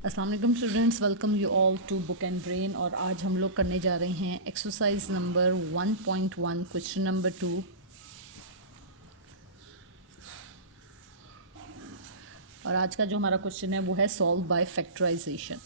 अस्सलाम वालेकुम students, welcome you all to Book and Brain. और आज हम लोग करने जा रहे हैं एक्सरसाइज नंबर 1.1 क्वेश्चन नंबर 2। और आज का जो हमारा क्वेश्चन है वो है सॉल्व बाय फैक्टराइजेशन।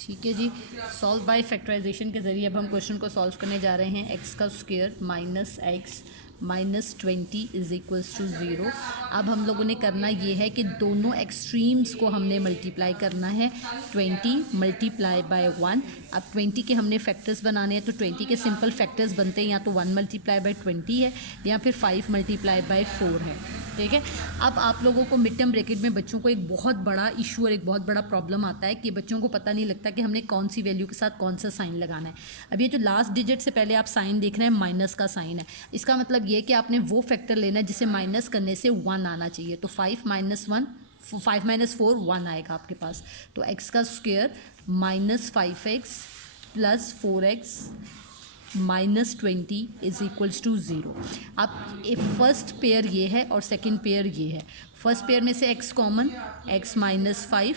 ठीक है जी, सॉल्व बाय फैक्टराइजेशन के ज़रिए अब हम क्वेश्चन को सॉल्व करने जा रहे हैं। एक्स का square minus x minus 20 is equals to 0। अब हम लोगों ने करना ये है कि दोनों एक्सट्रीम्स को हमने मल्टीप्लाई करना है। 20 मल्टीप्लाई बाय 1। अब 20 के हमने फैक्टर्स बनाने हैं, तो 20 के सिंपल फैक्टर्स बनते हैं या तो 1 मल्टीप्लाई बाय 20 है या फिर 5 मल्टीप्लाई बाय 4 है। ठीक है, अब आप लोगों को मिड टर्म ब्रैकेट में बच्चों को एक बहुत बड़ा इशू और एक बहुत बड़ा प्रॉब्लम आता है कि बच्चों को पता नहीं लगता कि हमने कौन सी वैल्यू के साथ कौन सा साइन लगाना है। अब ये जो लास्ट डिजिट से पहले आप साइन देख रहे हैं, माइनस का साइन है। इसका मतलब ये कि आपने वो फैक्टर लेना है जिसे माइनस करने से 1 आना चाहिए। तो 5 माइनस 1, 5 माइनस 4 1 आएगा आपके पास। तो एक्स का square minus 5x plus 4x minus 20 is equals to 0। अब फर्स्ट पेयर ये है और सेकंड पेयर ये है। फर्स्ट पेयर में से x कॉमन, x माइनस 5,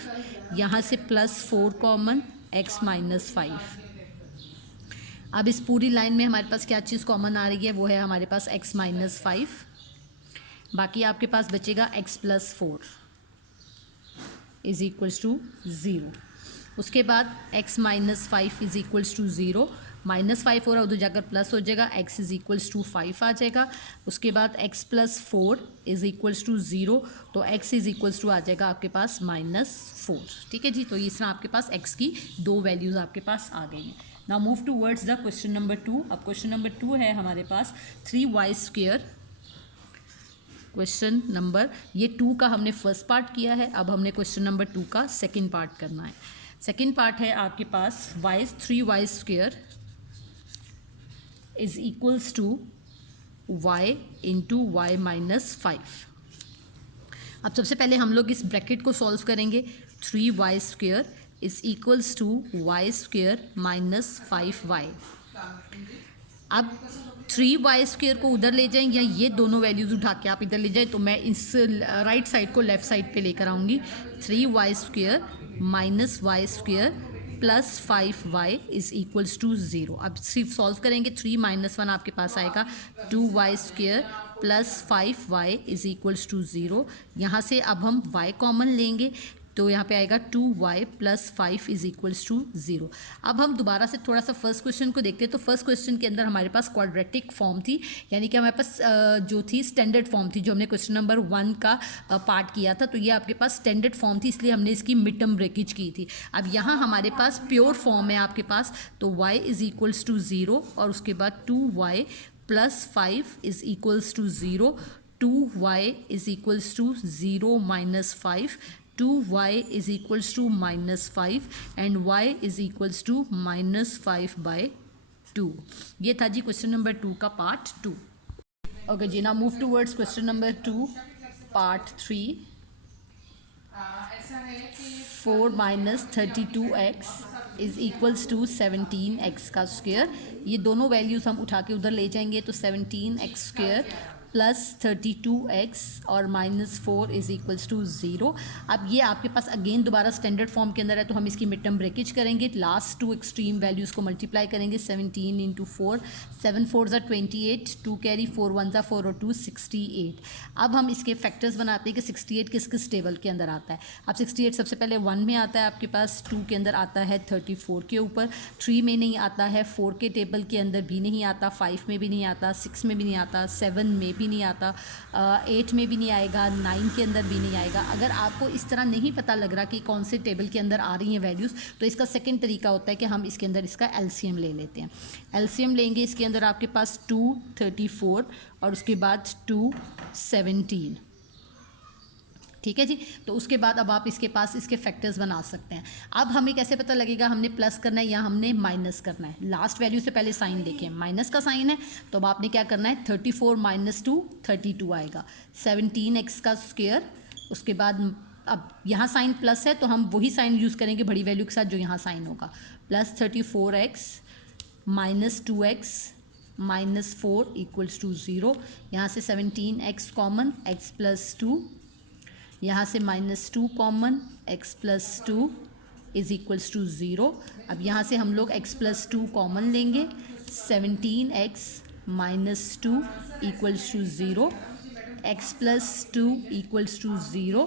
यहाँ से प्लस 4 कॉमन, x माइनस 5। अब इस पूरी लाइन में हमारे पास क्या चीज़ कॉमन आ रही है, वो है हमारे पास x माइनस 5। बाकी आपके पास बचेगा x plus 4 is equals to 0। उसके बाद x minus 5 is equals to 0। Minus 5 हो रहा है, उधर जाकर प्लस हो जाएगा, x इज इक्वल्स टू 5 आ जाएगा। उसके बाद x plus 4 is equals to 0, तो x इज इक्वल्स टू आ जाएगा आपके पास माइनस 4। ठीक है जी, तो इस तरह आपके पास x की दो वैल्यूज़ आपके पास आ गई हैं। Now move towards the question number 2। अब क्वेश्चन नंबर 2 है हमारे पास 3y स्क्वेयर। क्वेश्चन नंबर ये 2 का हमने फर्स्ट पार्ट किया है, अब हमने क्वेश्चन नंबर 2 का सेकेंड पार्ट करना है। सेकेंड पार्ट है आपके पास 3y square is equals to y into y minus 5। अब सबसे पहले हम लोग इस ब्रैकेट को सॉल्व करेंगे। 3y square is equals to y square minus 5y। अब 3y स्क्वेयर को उधर ले जाएं या ये दोनों वैल्यूज़ उठा के आप इधर ले जाएं, तो मैं इस राइट साइड को लेफ्ट साइड पे लेकर आऊँगी। 3y square minus y square plus 5y is equals to 0। अब सिर्फ सॉल्व करेंगे, 3 माइनस 1 आपके पास आएगा 2y square plus 5y is equals to 0। यहाँ से अब हम y कॉमन लेंगे, तो यहाँ पे आएगा 2y plus 5 is equals to 0। अब हम दोबारा से थोड़ा सा फर्स्ट क्वेश्चन को देखते हैं। तो फर्स्ट क्वेश्चन के अंदर हमारे पास क्वाड्रेटिक फॉर्म थी, यानी कि हमारे पास जो थी स्टैंडर्ड फॉर्म थी, जो हमने क्वेश्चन नंबर 1 का पार्ट किया था। तो ये आपके पास स्टैंडर्ड फॉर्म थी, इसलिए हमने इसकी मिड टर्म ब्रेकेज की थी। अब यहाँ हमारे पास प्योर फॉर्म है आपके पास, तो y इज इक्वल्स टू 0 और उसके बाद 2y plus 5 is equals to 0। 2y is equals to 0 minus 5, 2y is equals to minus 5 and y is equals to minus 5 by 2। ये था जी क्वेश्चन नंबर 2 का पार्ट 2। ओके जी, now move towards question number 2 part 3। 4 minus 32x is equals to 17x का square. ये दोनों values हम उठा के उधर ले जाएंगे, तो 17x स्क्वेयर प्लस 32x और माइनस 4 इज इक्वल्स टू 0। अब ये आपके पास अगेन दोबारा स्टैंडर्ड फॉर्म के अंदर है, तो हम इसकी मिड टर्म ब्रेकेज करेंगे। लास्ट टू एक्सट्रीम वैल्यूज़ को मल्टीप्लाई करेंगे। 17 इंटू 4, 7 4 ज़ा 28, 2 कैरी 4 1 ज़ा 4 और 2 68। अब हम इसके फैक्टर्स बनाते हैं कि 68 किस किस टेबल के अंदर आता है। अब 68 सबसे पहले 1 में आता है आपके पास, 2 के अंदर आता है 34 के ऊपर, 3 में नहीं आता है, 4 के टेबल के अंदर भी नहीं आता, 5 में भी नहीं आता, 6 में भी नहीं आता, 7 में भी नहीं आता, 8 में भी नहीं आएगा, 9 के अंदर भी नहीं आएगा। अगर आपको इस तरह नहीं पता लग रहा कि कौन से टेबल के अंदर आ रही हैं वैल्यूज़, तो इसका सेकंड तरीका होता है कि हम इसके अंदर इसका एलसीएम ले लेते हैं। एलसीएम लेंगे, इसके अंदर आपके पास 2 34 और उसके बाद 2 17। ठीक है जी, तो उसके बाद अब आप इसके पास इसके फैक्टर्स बना सकते हैं। अब हमें कैसे पता लगेगा हमने प्लस करना है या हमने माइनस करना है। लास्ट वैल्यू से पहले साइन देखें, माइनस का साइन है, तो अब आपने क्या करना है, 34 माइनस 2 32 आएगा। 17x का स्क्वायर, उसके बाद अब यहाँ साइन प्लस है तो हम वही साइन यूज़ करेंगे बड़ी वैल्यू के साथ जो यहाँ साइन होगा, plus 34x minus 2x minus 4 equals to 0। यहाँ से 17x कॉमन, x प्लस 2, यहाँ से minus 2 common, x plus 2 is equals to 0। अब यहाँ से हम लोग x प्लस 2 कॉमन लेंगे, 17x minus 2 equals to 0, x plus 2 equals to 0,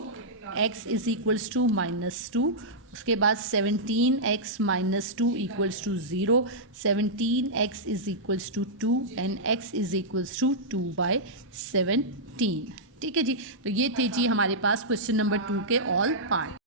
x is equals to minus 2। उसके बाद 17x minus 2 equals to 0, 17x is equals to 2 and x is equals to 2/17। ठीक है जी, तो ये थे जी हमारे पास क्वेश्चन नंबर 2 के ऑल पार्ट।